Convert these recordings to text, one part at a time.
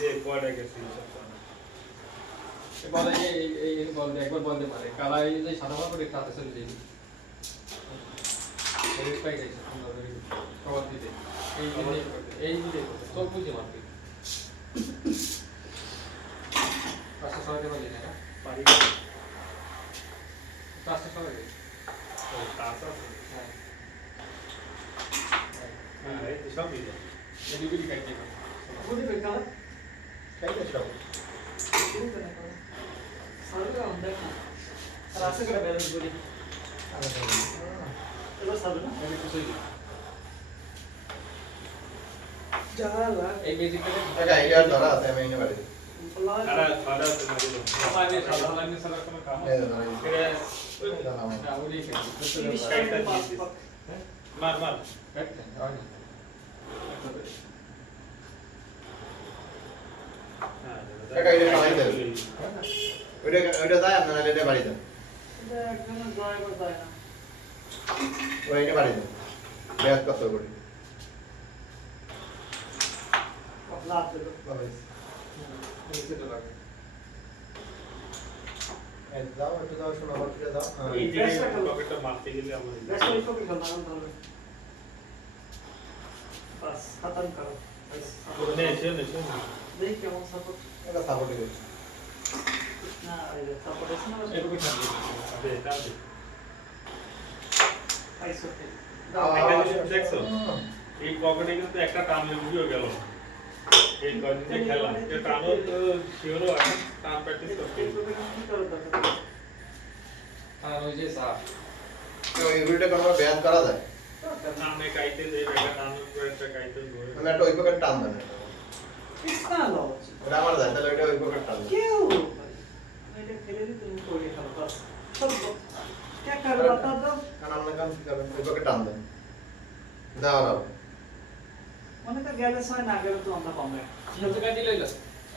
যে পড়ে গেছে বলে এই বল দিয়ে একবার বলতে পারে কালা এই যে সাদা বল করে তাতে চলে যাবে এই পাই গেছে সুন্দর করে কভার দিতে এই যে চোখ বুঝে মারবে পাঁচটা ছয় দেওয়া যায় না পারি পাঁচটা ছয় দেয় ও তাতা হ্যাঁ হ্যাঁ এই সব দিলো এই দুটি কাটতে হবে বুঝি কই কালা কাইতে সব শুরু করে না সারবে আমরা কি আর আছে করে ব্যালেন্স করি এবার সারবে না এই কিছুই জালা এই বেজিকটা আচ্ছা ইয়ার ধরা আছে আমি এনে বাড়ি আরে খাড়া আছে না দিলো আমাদের সাধারণ সারা কোনো কাম এই ধরা এটা না ওই ইংলিশ কেন টাইম পাস মার মার কাটতে হয় না টাকা এটা খাওয়াই দেন ওইটা যায় আপনারা এটা বাড়ি দেন এটা একদম জয় করে যায় না ওই এটা বাড়ি দেন ব্যাস কত করে লাভ দেব নিচে তো লাগে এই দাও একটু দাও শোনা বাকিটা দাও এই যে পকেটটা মারতে গেলে আমার বেশ করে কপি খেলনা ভালো বাস খতম করো নে শুনে দেখ কেমন সাপোর্ট এটা সাপোর্ট করছে না এই সাপোর্ট আছে না এরকম থাকবে দে দাও দে আইসো একটা জিনিস দেখছো এই পকেটে কিন্তু একটা টান লেগে গেল এই কয়েকদিন খেলা এই টানও তো শিওরও এখন টান প্র্যাকটিস করতে কি করো দরকার আর ওই যে সাপ তো এই ভিডিওটা কোনো ব্যাস করা যায় টানে কাইতে দেয় একটা টানের উপর একটা কাইতে ধরে মানে একটা ওই পকেট টান দেন কিসনা লাও ওটা আমার যায় তাহলে ওইটা ওই পকেট টান দেন কেউ এটা খেলে দিতে তুমি করে খেলো বাস সব क्या कर बता दो কারণ আমরা কাম কি করবেন ওই পকেট টান দেন দাও মনে তো গেলে সময় না গেলে তো আমরা পাবো যত কাটি লইলা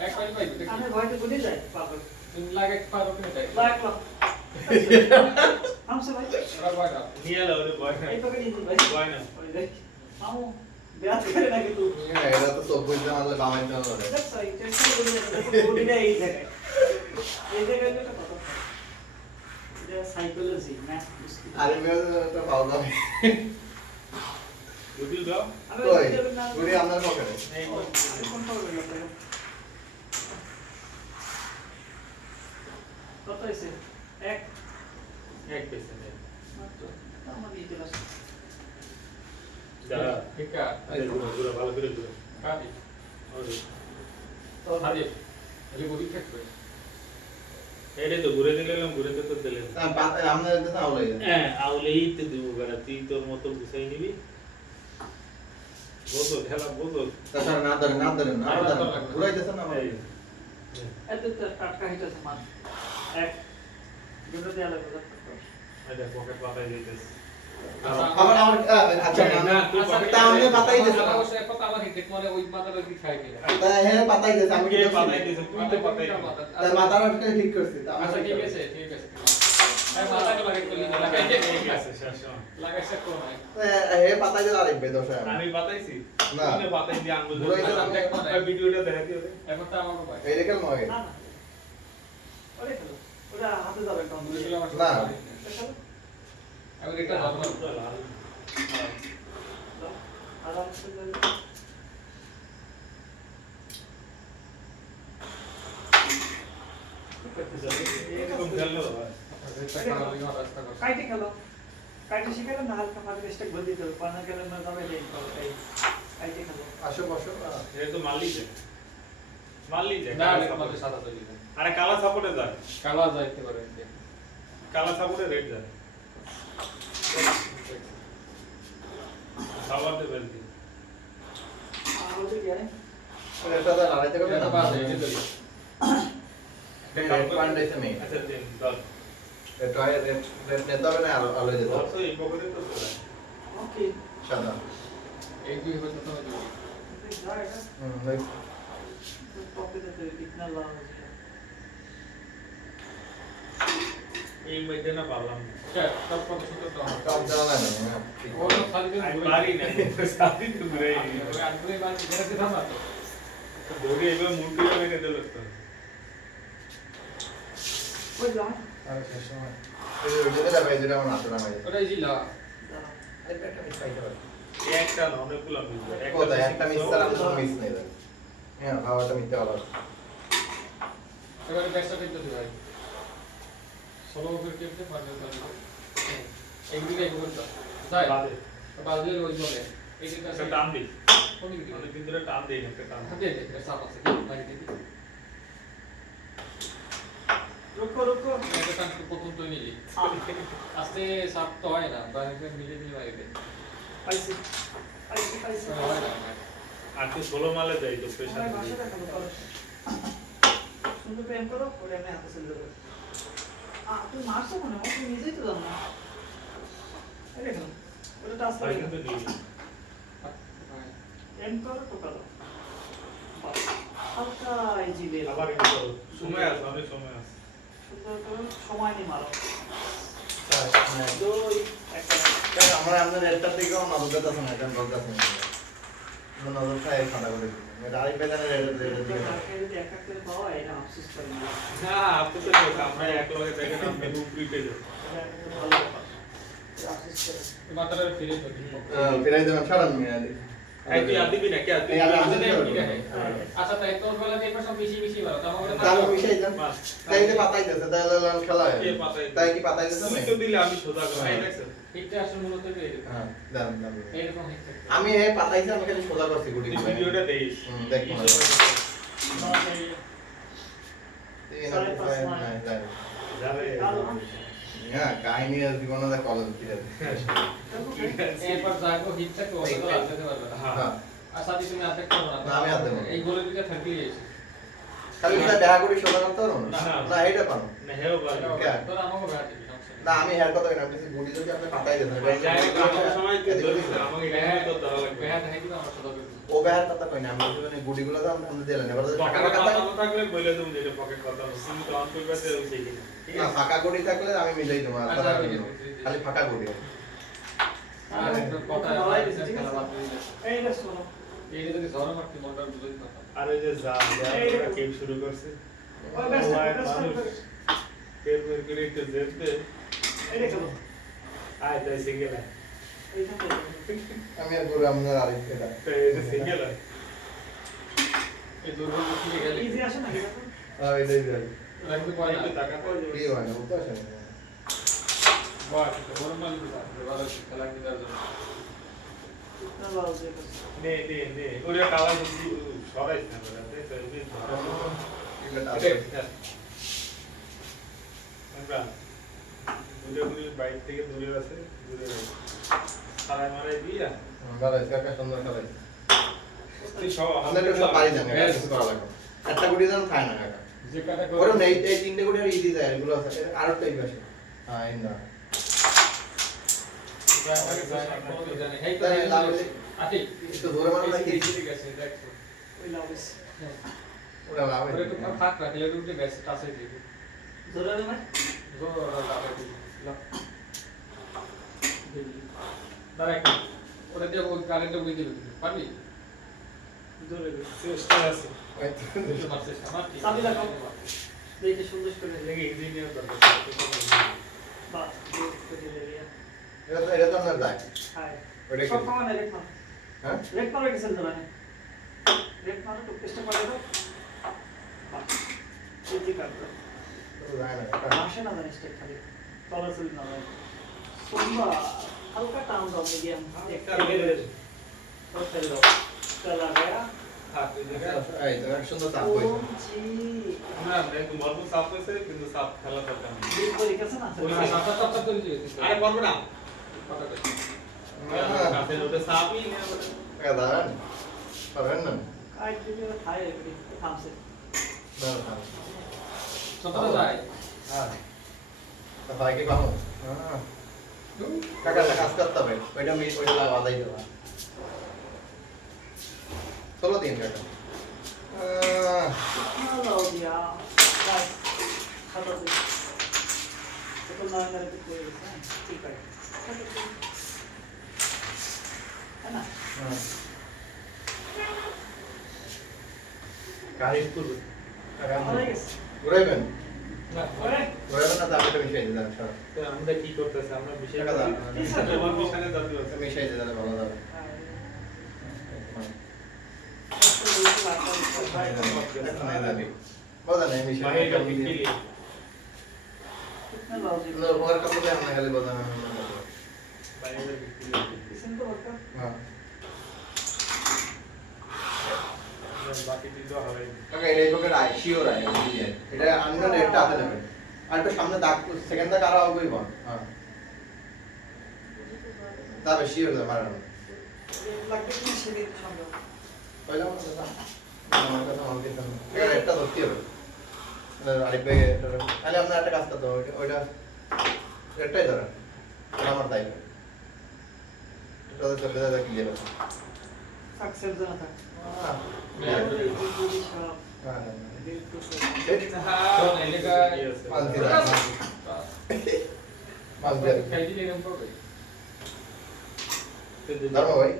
এক পাই পাই দেখি আমি ভয়তে বুঝে যাই পাবো তুমি লাগে পারো কি না লাখ লাখ हमसे भाई আর বাইরা নিয়ে এলো ওরে ভয় নাই এই পকেট নিয়ে ভাই ভয় না ওই দেখ মামু ব্যাস করে না কিন্তু এটা তো সব বুঝতে মারলে বামাই তো না দেখ সরি টেনশন করে না বডি না এই জায়গায় তো কত এটা সাইকোলজি না আরে মেয়ে তো পাও না রুটিল দাও কই গুড়ি আপনার পকেটে এই কোন পাবো না কত হইছে এক এক পেছে নে মাত্র আমার এই ক্লাস দাঁড়া ঠিক আরে গুড়া ভালো করে গুড়া কাটি ওরে তো আরে এলি বডি থাকবে এটাই তো ঘুরে দিলাম ঘুরে তো দিলাম না পাতা আমরা এটা না আউলাই হ্যাঁ আউলেই তো দিব বেড়া তুই তোর মতো গুছাই নিবি বোঝো খেলা বোঝো তাছাড়া না ধরে না ঘুরাইতেছ না আমার এত টাটকা হইতেছে মান এক দুটো দেয়া লাগবে এটা পকেট পাতাই দিতেছে আমার আচ্ছা না তা আমি পাতাই দিছ না অবশ্যই কথা আমার হিট মানে ওই মাথা লাগি খাই গেল তা হ্যাঁ পাতাই দিছ আমি কে কি পাতাই দিছে তুই তো পাতাই তার মাথাটা ঠিক করছি তা আচ্ছা ঠিক আছে এই মাথাটা লাগে কলি লাগাই ঠিক আছে শেষ লাগাইছে কোন নাই হে পাতাই দিল আরেকবে দোষ আমি পাতাইছি না। তুই পাতাই দি আঙ্গুল ঘুরাই দিলাম, ভিডিওটা দেখা দিও এখন তো আমাকে ভাই এই দেখে মগে না না ওরে খেলো ওটা হাতে যাবে কাম না। আমি এটা ধরলাম আরাম সে এরকম খেললো কাইটে খেলো কাইটে শিখালে না হালকা মাঝে স্টেক বল দিতে হবে পানা গেলে না যাবে এই কাইটে খেলো আসো বসো এটা তো মারলি যায় না এটা আমাদের সাদা তৈরি আরে কালা সাপোর্টে যায় কালা যাইতে পারে কালা সাপোর্টে রেড যায় খাবার দেবেন কি আরো কি আরে এটা তো লড়াইতে করবে এটা না বাস এই যে রেড পয়েন্ট আছে মেয়ে আচ্ছা দিন দল এটা রেড নেতা হবে না আলো যেতে দল তো এই পকেটে তো চলে ওকে সাদা এই দুই হইতো তো जाएगा ওই तो पॉकेट है कितना लाभ हो এই মধ্যে না পারলাম না। সব কত সুন্দর তো আমার কাম চালা না না ওর সাথে আমি পারি না, সাথী তো ঘুরে আগ্রহী মানে যেটা দিতাম না তো দৌড়ে এবার মুন্ডু রেখে দিল তো। ওই যা আর শেষ সময় এই যেটা যাবে যেটা আমার হাতে না হয় ওটাই ছিল দাঁড়া আরে একটা মিস খাইতে পারে এই একটা না, অনেকগুলো মিস হয়। কোথায় একটা মিস ছাড়া কোনো মিস নেই দাদা হ্যাঁ খাওয়াটা মিথ্যে বলা এবারে ব্যাকটা দেখতে দিই ভাই সলো করে কেটে পারবে তাহলে একদিকে এক করতে তাই বাদে। বাজলে ওই বলে এই দিকটা একটা টান দিই, কোন দিকে অনেকদিন ধরে টান দিই না, একটা টান দিই। হাতে দে সাপ আছে ভাই দেখি রুকো রুকো এটা কান প্রথম তো নিলি আস্তে সাপ তো হয় না বাইরে মিলে মিলে বাইরে পাইছি পাইছি পাইছি হয় না আর তো 16 মালে যাই তো আমার প্রেসার ভাষা দেখাবো করো সুন্দর প্রেম করো ওরে আমি হাতে সেল দেবো তুই মারছো মনে হয় তুই নিজেই তো জানো না এই দেখো ওটা টাচ ভাই করে কিন্তু দিই না। এম করো টোকালো হালকা ইজি লে আবার একটু করো। সময় আছে, অনেক সময় আছে। সুন্দর করে সময় নিয়ে মারো হ্যাঁ দুই একটা আমরা আমাদের রেডটার দিকেও নজর দিতেছে না এটা নজর দিতেছে না নজর খাই খাতা করে দিই এটা আরেক পেছনে রেডের দিকে না। ঢাকায় যদি এক এক করে পাওয়া এটা আফসোস করি না না, আপনি তো ঠিক, আমরা এক লগে দেখেন আপনি উপরিতে যাও। এটা একটা ভালো ব্যাপার আফসোস করে মাথাটা ফিরে তো ফিরাই দেবেন সারান মিয়া এই তুই আর দিবি না, কে আর দিবি? এই আর আমি আচ্ছা দিবি না। আচ্ছা তাই তোর বেলা দেখবে সব বেশি বেশি মারো তাহলে তার মিশাই দেন বাস। তাই যে পাতাই দিতেছে তাই লাল খেলা হয় কে পাতাই দিবে? তাই কি পাতাই দিতেছে তুমি না? তো দিলে আমি সোজা করে, এই দেখছো? হিটটা আসলে মূলত এরকম হ্যাঁ দেন দেন এইরকম হিট থাকে আমি এই পাতাইছি আমি খালি সোজা করছি গুটি তুই ভিডিওটা দেখিস। দেখো না সাড়ে পাঁচ নয়। যাবে। হ্যাঁ কাহিনী আর জীবনে দা কলেজ ফিরে এরপর যাগো হিটটা তো অত তো আনতে পারবে না হ্যাঁ আর সাথে তুমি আর্ধেক করো না না, আমি আর্ধেক করবো। এই গোলের দিকে থাকলেই এসে খালি এটা দেখা করি সোজা করতে পারো না না। না এটা পারো না, হেও বলে। তোর আমাকে ব্যাট দিবি সমস্যা না আমি হেয়ার কথা না আপনি গুটি যদি আপনি পাতাই দেন যাই হোক, আমার সময় তুই ধরিস না, আমাকে গায়ে তো দেওয়া লাগবে। ব্যাট দেখি তো আমার সাথে ও বেহার কথা কই না আমি যদি গুটিগুলো দাম আপনি দিলেন এবার যদি ফাঁকা পকেটে ফাঁকা থাকে কথা না থাকলে বলে দেবো যে এটা পকেট কথা বলছি, তুমি তো অন করবে তো সেই কিনা। ঠিক না আছে? ফাঁকা গুটি থাকলে আমি মিলাই দেবো আর আচ্ছা, কথা আমি বলবো। দিবো। খালি ফাঁকা গুটি আর কথা বলাই বলাই দিছি, ঠিক খেলা আছে? বাদ দিয়ে এই রে শোনো এই যদি ঝড় মারতি মনটা বুঝই কথা আর ওই যে যা এই রে। কেক শুরু করছে। ওই ব্যস্ত ওই ব্যস্ত মানুষ কেক বের করে একটু দেখবে, এই রে খেলো আয় তাই সিঙ্গেল আয়। এইটা তো আমি আর গুরু আপনার আরেক এটা তাই এটা সিঙ্গেল আয়। এই দুর্বল মুখে গেলে ইজি আসে না এটা আর এটাই যাই রাখতে পারে একটু না টাকা পাওয়া কি যাবে। হয় না বুঝতে পারছেন বাহ বড় মালিক ভালো খেলা কি দাও না বাবু যে নে নে নে ওরে কালা দিছি সরাইছ না বলে তাই তো এমনি ধরা এটা এটা আমরা দুজনে বাইক থেকে দূরে আছে, দূরে আছে সারাই মারাই দিয়া ভালো কাকা সুন্দর খেলা তুই সব আমাদের সব পারি না কাকা কিছু করা লাগবে একটা গুটি দাম খায় না কাকা যে কাটা ওরে নেই এই তিনটে গুটি আর ইজি যায় এগুলো আছে আর একটা এই পাশে হ্যাঁ এই না একটু ধরে মারো নাকি ওই লাউস ওটা লাভ ধরে রে না ধরে রে চেষ্টা আছে চাবি লাগাও দেখে সুন্দর করে লেগে ইঞ্জিনিয়ার দরকার বাহ করে লেগে এটা তো আপনার যায় হাই ওটা সব কি কমান রেট মার হ্যাঁ রেট মারো কিছু ধরে না রেট মারো তো চেষ্টা করে দাও বাহ ইজি কাটবে তো যায় না কাকা আসে না জানিস টেক খালি চলাচল না হয় সোমবা হালকা টান দাও মিডিয়াম একটা লেগে তো ফেল দাও চলা গয়া হাত এই জায়গা এই তো একটা সুন্দর চাপ হইছে ওম জি না দেখো মরবো সাফ হয়েছে কিন্তু সাফ খেলা দরকার নেই। দিন পরে গেছে না আরে পারবে না কাছে ওটা সাফই না বলে কাকা দাঁড়ান পারবেন না কাই দিলে খায় এগুলি থামছে না হ্যাঁ তো ভাই কি পাবো হ্যাঁ কাকা কাজ করতে হবে ওইটা ওইটা বাজাই দেবা চলো দিন কাকা হ্যালো দিয়া গাইস খাতা দিন কত নয়নের ভিতরে হয়ে গেছে, হ্যাঁ, ঠিক আছে। তাই না? হ্যাঁ। গাড়ি করবে হয়ে গেছে। ঘুরাইবেন না ওরে, ঘুরাইবেন না তো আমি মিশাই দিলাম সব তো আমরা কি করতেছি আমরা বিষয় টাকা দাও। আমার মিশনে যাতে আছে মিশাই দিলে ভালো যাবে একটা লোক লাগবে, এখন এই যাবি বোঝা নেই মিশাই বাইরে বিক্রি कितना लॉजिक লো ওর কাছে আমরা খালি বোঝা না বাইরে বিক্রি किसी को बता হ্যাঁ বাকি দিন তো হবে কাকা এটা এইভাবে রাই শিওর রাই এটা আমরা রেটটা হাতে নেবেন আর একটু সামনে দাগ সেকেন্ড দাগ আরো হবে বল হ্যাঁ তবে শিওর দা মারানো लगता है कि सीधे संभव কইলাম না আমার কথা আমাকে তো এটা রেটটা ধরতে হবে আরিফ ভাই তাহলে আপনার একটা কাজ করতে হবে ওইটা রেটটাই ধরেন এটা আমার দায়িত্ব এটা তো চলে যায় ক্লিয়ার আছে सक्सेस जाना था হ্যাঁ ये पूरी शॉप হ্যাঁ दिल खुश हो শোন এই জায়গা পাঁচ দিন পাঁচ দিন খাই দিলে এরকম করবে ধর্ম ভাই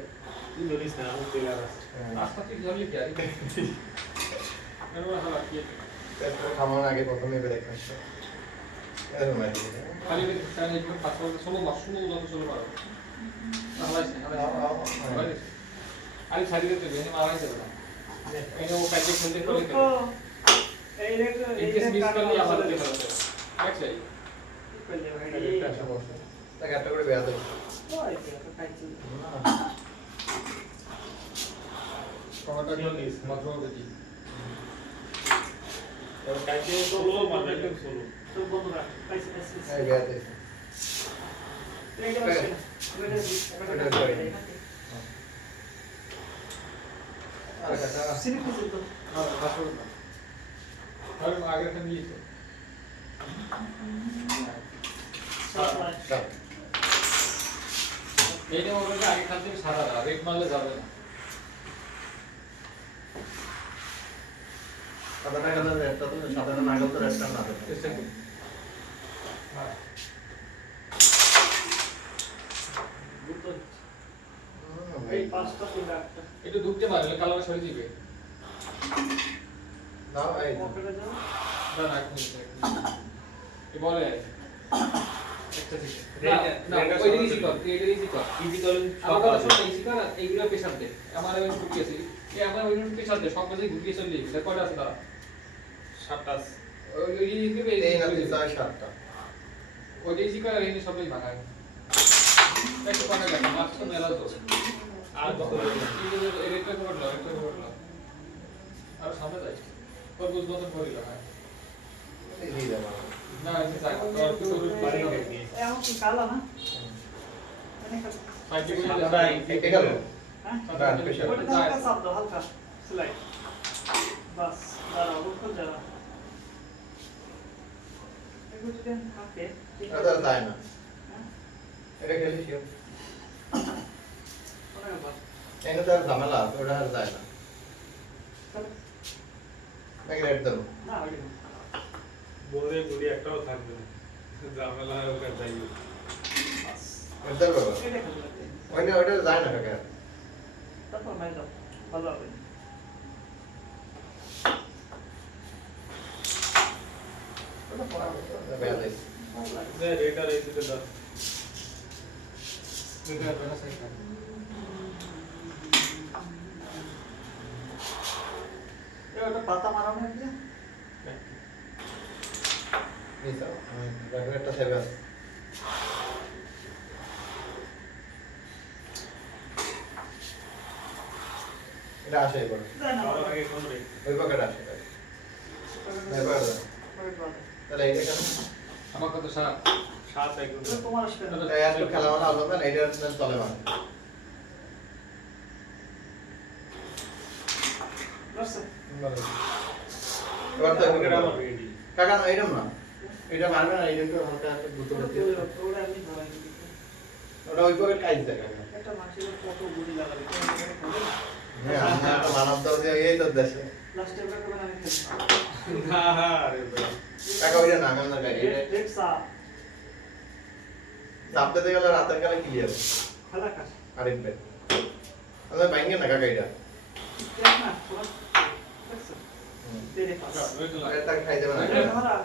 তুই ধরিস না আমি চলে আসছি রাস্তা ঠিক ধরলে কি আর এরকম হালা কি খামার আগে প্রথমে বেড়ে খাচ্ছ এরকম আর কি খালি চাই না পাঁচ বছর 16 মাস 16 যত 16 পারো হালাইছে হালাইছে আরে ছাড়ি দিতে বেনে মারাই যাবে না এই ও কাজে খেলতে করে रुको ए रे এই কেস মিস করলে আমাদের দেখা যাবে আচ্ছা पहले একটা भाई সমস্যা তাকে একটা করে বেয়া দেবো तो आई थी तो काई चीज টমেটো নিস মাত্র বেশি और কাছে সোলো মানে একদম সোলো तो बंद रख कैसे कैसे এই বেয়া দেবো ये क्या है मेरे আর কাটা सिर्फ कुछ तो হ্যাঁ পাসপোর্ট না আর আগে থেকে নিয়েছে এইটা ওটাকে আগে খান থেকে সাদা দা রেড মারলে যাবে না সাদা কালার রেটটা তো সাদা না গেল তো রেটটা না দেবে চেষ্টা করি হ্যাঁ गुड ভাই এই পাঁচটা তিন একটা একটু ঢুকতে পারলে কালার সরে দিবে দাও এই পকেটে যাও না না এক মিনিট এ বলে একটা থেকে না ওইটা ইজি কর এটা ইজি কর ইজি করেন আমার কথা শুনে ইজি কর এইগুলো পেছার দে আমার ওই টুকি আছে এই আমার ওই পেছার দে সব কাজে ঘুরিয়ে চলে যাবে কয়টা আছে তারা 7টা ওই দিবে এই না 3-7টা ওই ইজি কর এই সবই ভাগায় একটু পাকা দেখা মাছ তো মেলা তো আর কত এটা করলো আর সামনে যাই তোর বুঝ মতন করিল হ্যাঁ এই দিয়ে দাও না এটা যাই তোর তোর বাড়ি গিয়ে এমন কি কালা না মানে কালা ফাইটি করে সাদাই এই গেল হ্যাঁ ডান পেছার ওটা হালকা চাপ দাও হালকা স্লাইড বাস দাঁড়াও রুকো যাও এগুলো যদি থাকে এটা যায় না এটা খেলে শিওর ওটা বাস এনে তো আর ঝামেলা আছে ওটা আর যায় না নাকি রেট দেবো না ওটা বোরে গুলি একটাও থাকবে না ঝামেলা ওকে যাইবে বাস রেট দেবো এটা খেলে লাগবে ওইটা যায় না কাকা তারপর মাই দাও ভালো হবে ওটা পড়া বেয়া দেয় ভালো লাগে যে রেট আর এই দিকে দাও এটা বেলা সাইড ওটা পাতা মারানো আছে নিছো আমি একটা সেভ আছে এটা আসে এবার দেয় না আর আগে কোন রেট ওই পকেট আসে এবার তাহলে এটা কেন আমার কত সারা 7 একদম তোমার আসবে না এই একটু খেলা মানে আলো না এটা চলে মানে বুঝছো এবার তো এটা আমার রেডি কাকা না এরকম না এটা মারবে না এটা একটু হালকা গুতো করতে ওটা আমি ধরাই দিই ওটা ওই পকেট কাজ দেয় কাকা একটা মাছের কত গুলি লাগাবে হ্যাঁ আমরা একটা মানব দাও যে এই তো দেশে লাস্টে ওটা করে আমি খেলবো না আরে ভাই কাকা ওইটা না আমি না গাড়ি রেড সা চাপতে গেলে রাতের কালে ক্লিয়ার খেলা কাজ আরেক ভাই আমরা ভাঙে না কাকা এটা দেখ না পুরো দেখছো তেরে পাস এটা খাই দেবে না এটা ধরা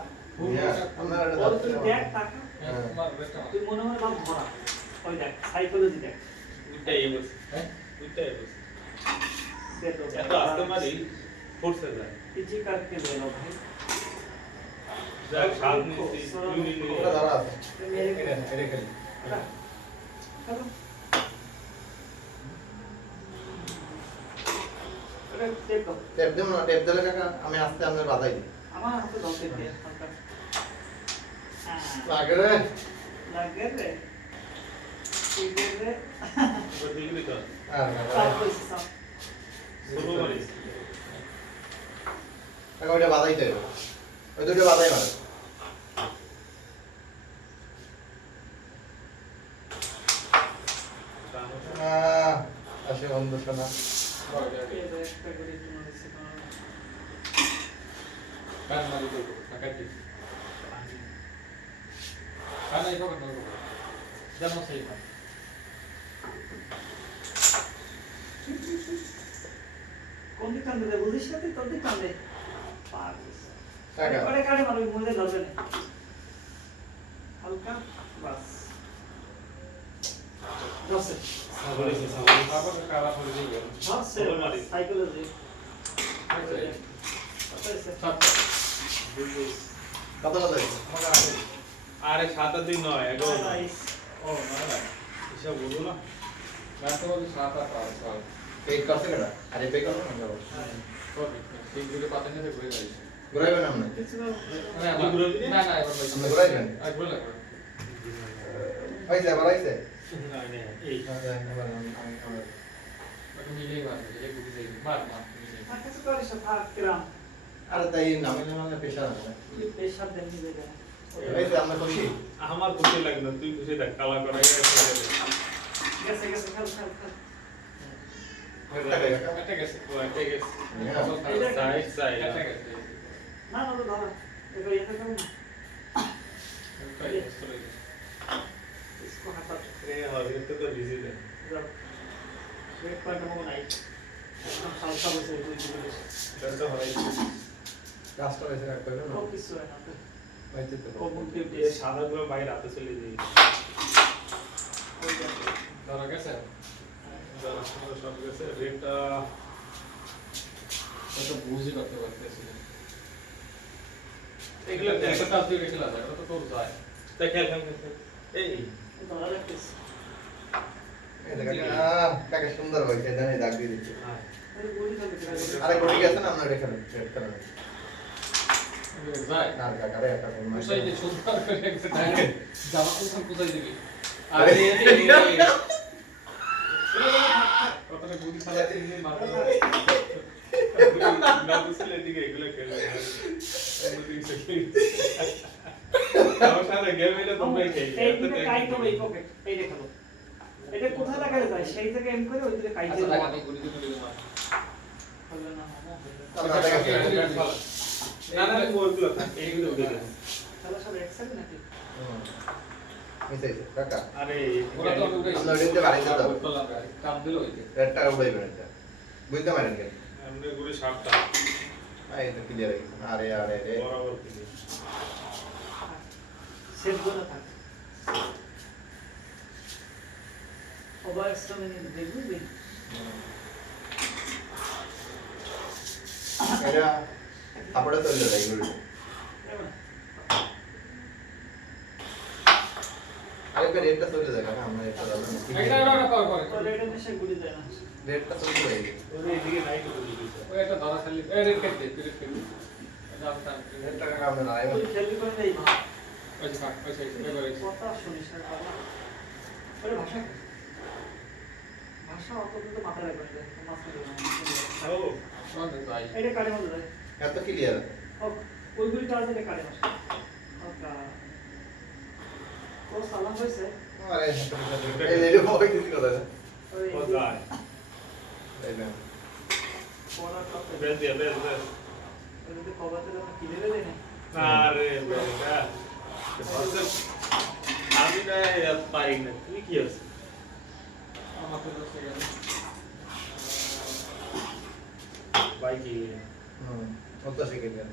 আমরা এটা ওর যাচ্ছে তুই দেখ টাকা তুই মনে মনে ভাব ধরা ওই দেখ সাইকোলজি দেখ উল্টাই বসে হ্যাঁ উল্টাই বসে দেখ তো এত আস্তে মারি ফোর্সে যায় পিজি কাটকে দে লো ভাই যাক সাত নিছি ইউনি নিয়ে ওটা ধরা আছে মেরে এটা এটা খালি চলো এটা টেপ দাও টেপ দেব না টেপ দিলে কাকা আমি আস্তে আপনার বাধাই দিই আমার হাতে দাও টেপ দিয়ে হালকা লাগে রে লাগে রে ঠিক রে ওই দিকে তো আর সাপ কইছি সাপ শুরু করিস কাকা ওইটা বাধাইতে হবে ওই দুটো বাধাই মারে আসে বন্ধু শোনা এটা একটা করে তোমার কাছে কান মারি করবো কাকাটি কান এই খবর নয় যেমন সেই হয় কোন দিক কান্দে রে বুঝিস না তুই তোর দিক কান্দে পাগল কাকা আরে কারে মারবি মনে ধরবে না হালকা বাস দশে সাবরিস সাবরিস বাবা কালা করে দিয়ে গেল দশে সাইকোলজি সাত কত কত আমাকে আছে আরে 7 দিন নয় 11 নাইস ও না এসব বলো না না তো সাত আট আর ছয় পেক করছে কেডা আরে পেক করছে না সবই ঠিক দিলে পাতেন না ঘুরে যাই ঘুরাইবেন আপনি কিছু না না এবার আপনি ঘুরাইবেন আর ঘুরে লাগবে হইছে আবার হইছে না না এই ওটা মিলেই মারবে যে গুলি যাই মার মার মিলেই আর কিছু করিস ভাগ গ্রাম আরে তাই নামিলে মানে পেশা না তুই পেশাব দেন দিবে না হইছে আমরা খুশি আমার খুশি লাগে না তুই খুশি দেখ কালা করা গেছে গেছে গেছে খাল খাল খাল এটা গেছে ও একটা গেছে হ্যাঁ সাইড সাইড এটা গেছে না না তো ধরা এবার এটা করো না इसको हटा এ হবে তো তো বিজি দে जब वेट पॉइंट हो नहीं एकदम खालसा बसे कोई भी দরজা হয় কাজটা হইছে রাখতে হবে না वो किस है ना तो হইছে তো वो मुक्ति এ সাদা গুলো বাইরে রাতে চলে যাই हो जाते ধরা গেছে যারা সব গেছে রেটটা এটা বুঝি করতে পারতেছি এগুলো একটা কাজ দিয়ে গেছিল এটা তো তোর যায় দেখ খেল এই धरा रखते এই দেখা কাকে সুন্দর হইছে জানি দাগ দিয়ে দিচ্ছে अरे गोली का दिख रहा আরে গড়ি গেছে না আমরা দেখালে সেট করেন যায় আর কাকা রে একটা কোন মাস পুষাই দিয়ে সুন্দর করে একটা জামা কুসুম পুষাই দিবি আরে কতটা গুলি খেলা দিয়ে মারবে না বুঝলে দিকে এগুলো খেলে আমার সাথে গেম এটা তোমরাই খেলে এই দিকে কাই তো এই পকেট এই দেখো এটা কোথায় লাগালে যায় সেই থেকে এম করে ওই দিকে কাইতে আচ্ছা লাগা নেই গুলি দিয়ে মার হলো না মামা আমরা দেখা না না ওইগুলো এইগুলো উঠে গেছে তাহলে সব একসাথে নাকি মিশাইছে কাকা আরে ওরা তো উঠে আমরা ওইটাতে বাড়ি যেতে হবে করলাম কাম দিল হইতে রেডটা উড়াইবেন এটা বুঝতে পারেন কেন আমরা গুলো সাপটা এই তো ক্লিয়ার হয়ে গেছে আরে আরে রে বরাবর দিকে সেট করে থাক ওভার এক্সট্রামিনি দেখবি এটা তারপরে চলে যায় এগুলো আরেকবার রেডটা চলে যায় কাকা আমরা এটা জানি এটা এটা পরে তো রেড এনে গুলি দেয় না রেডটা চলে যায় ওই এদিকে নাই তো দিছে ওই একটা ধরা খালি এই রেড কেটে পিরিট কেটে জানতাম রেডটা কাকা আমরা নাই তুই খেলবি করে দেই না ওই যে ফাক ওই সাইড এবারে কথা শুনিস না বাবা আরে ভাষা ভাষা অত তো মাথায় রাখবে না মাথায় রাখবে ও কোন যাই এটা কারে মধ্যে যায় এত ক্লিয়ার ও ওইগুলি তো আছে কারে ভাষা ওকা ও সালাম হইছে আরে এই রেডি বয় কিছু কথা না ওই ও যায় এই না পড়া কথা বেশ দিয়া বেশ ওই যে কবাতে না কিনে দেবে না আরে বেটা আমি এটা পারি না তুমি কি আছে আমার তো দোস্ত গেল ভাই কি ওটা শিখে গেল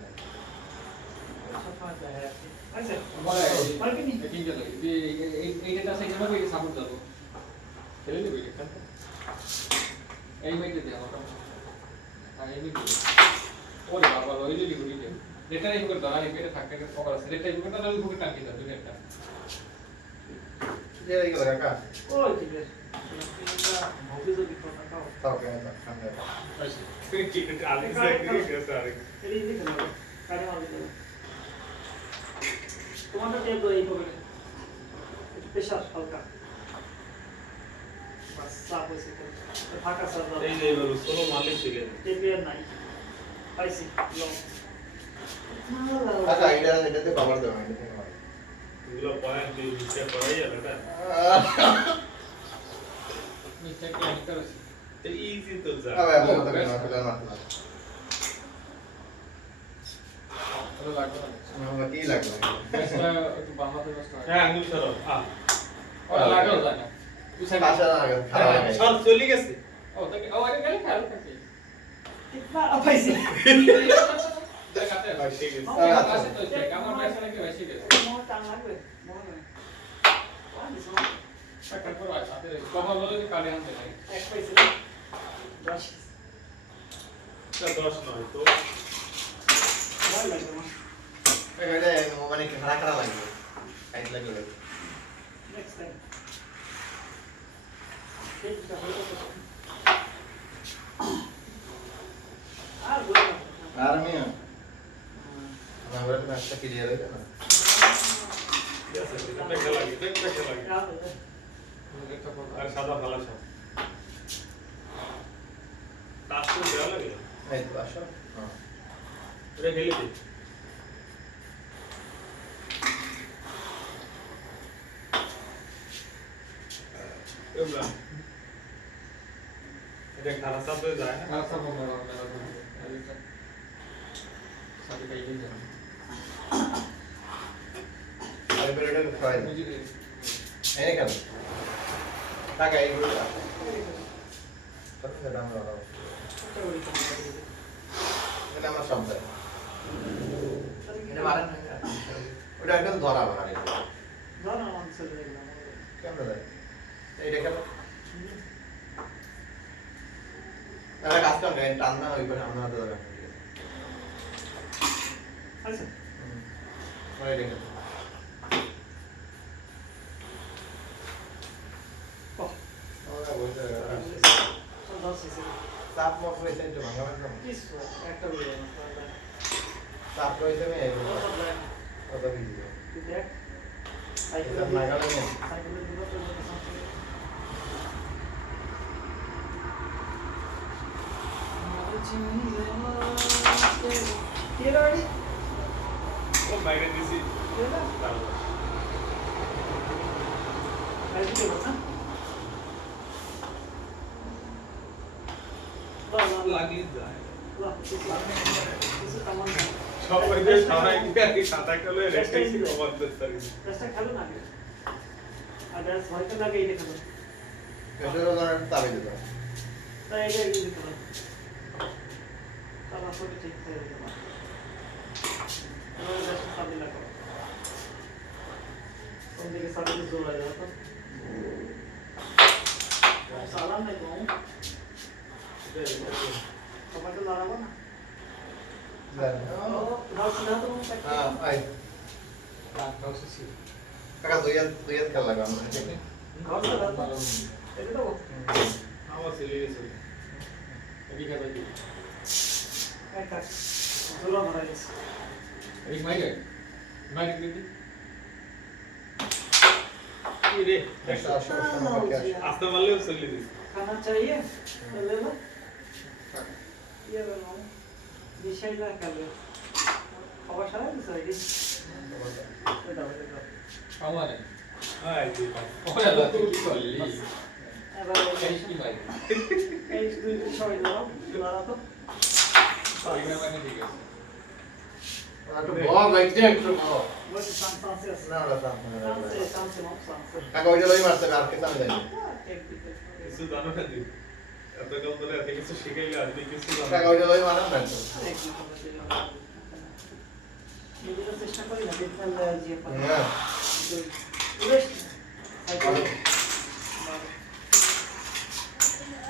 আচ্ছা বলে মানে কি ঠিক গেল এই ডেটা সাইজ হবে এটা সাপোর্ট দাও খেলে নেবে এটা এই মেইটে দে আমার আর এই মেইটে ওরে বাবা ওই যে লিখো দিতে ডেটা এই করে দাও আর এটা থাকে কভার আছে ডেটা এই করে দাও ওই করে টাকি দাও দুইটা ये रहेगा काका ওই ঠিক আছে এটা ভবি যদি কথা কাও ताऊ क्या था सामने আচ্ছা কি আলেক্স কি আছে আলেক্স এটা ইজি খেলা কারে মারবে তো তোমারটা টেপ দাও এই হবে একটু প্রেসার হালকা বাস চাপ হয়েছে ফাঁকা সার দাও এই যে সোলো মারলে শিখে টেপে আর নাই পাইছি লং अच्छा इधर से कवर दो इधर से कवर এগুলো পয়েন্ট দিয়ে নিচে পড়াই যাবে এটা মিস্টেক ক্লিয়ার করেছি তো ইজি তো যা अब मैं तो करना फिलहाल मत ला ওটা লাগবে না मैं की लग रहा है বেসটা একটু বামাতে নষ্ট হয় হ্যাঁ আঙ্গুল সরো ওটা লাগেও যায় না তুই সাইড पाशा आ गया खराब है সব চলে গেছে ও তাকে ও আগে গেলে খেয়াল থাকে কিতনা পাইছি দেখাতে আর ঠিক আছে আছে তো চেক আমার পয়সা নাকি বেশি গেছে মোর টান লাগবে মোর না পানি সব টাকা করে আছে কভার বলে যে কাটে আনতে নাই এক পাইছি 10 এটা 10 নয় তো ভালো লাগে আমার এটা মানে খারাপ খারাপ লাগবে কাইট লাগবে নেক্সট টাইম ঠিক আছে আর বলো আর মিয়া আমরা তো একটা ক্লিয়ার হইছে না ঠিক আছে এটা খেলা লাগে এটা খেলা লাগে না বলো একটা পর আর সাদা ভালো সব টাচ তো দেওয়া লাগে এই তো পাশা হ্যাঁ এটা খেলে দি এগুলা এটা খারাপ সাথে যায় না আর সব বড় মেলা এটা সাথে কাই দিন যাবে আর বেরোটা খাওয়াই দাও বুঝি এই কেন টাকা এইগুলো কত দাম লাগাও এটা আমার শব্দ এটা মারেন না ওটা একদম ধরা বানালে জানা মানছে দেখলাম কেমন যায় এইটা কেন তাহলে কাজ করবে টান না ওই করে আমরা তো দরকার আচ্ছা মানে দেখো ওরা বলতে তাপ মত হয়েছে একটু ভাঙা ভাঙা কিছু একটা বলে তাপ রয়েছে আমি এগুলো কত ভিডিও দেখ এটা লাগালে না সাইকেলের দিকে তো কে রেডি ও বাইরে দিছি কেনা তাহলে আইছি তো না লাগি যায় বাহ কিছু কামান না সব বাইরে সবাই কি সাদা কালো রেখে দিছি কভার দিতে চেষ্টা খেলো না আগে আর ব্যাস ভয়টা লাগে এই দেখানো এটারও ধরেন তাবে দিতে তাই এটা এগিয়ে দিতে হবে তার আসলে ঠিক হয়ে যাবে না এবার ব্যাসটা সামনে লাগো কোন দিকে সামনে জোর হয়ে যাবে তো সালাম নাই গো তোমাকে লড়াবো না ও দাও না তো হ্যাঁ আই প্রসেসি কাকা দুই হাত খেলা লাগাম ঘর সালাম ভালো এটা তো আমার ছেলে গেছে এদিকে যাবে একটা জোলা মারা গেছে এই মাইকে মাইকে দিদি কি রে একটা সমস্যা না বাকি আছে আস্তে মারলেও চলে দিছি खाना चाहिए ले लो ये लो विषय ला कर लो खबर सारा दिस है এটা এটা আমারে হ্যাঁ এই যে ওরে আল্লাহ তুই কি করলি এবার এই কি মাইকে এই দুই ছয় দাও লারা তো ওই মানে ঠিক আছে একটু বড় বাইকটা একটু বড় Poi Sanse আছে। না ওটা সামনে Sanse no, Sanse। কাকা ওইটা লই মারতে হবে আর কিছু আমি জানি না। কিছু জানো না তুই এত কম ধরে এত কিছু শিখাইলে আর তুই কিছু জানো কাকা না। ওইটা লই মারাম না তো। নিজেরা চেষ্টা করি না দেখতে যে হ্যাঁ পুরো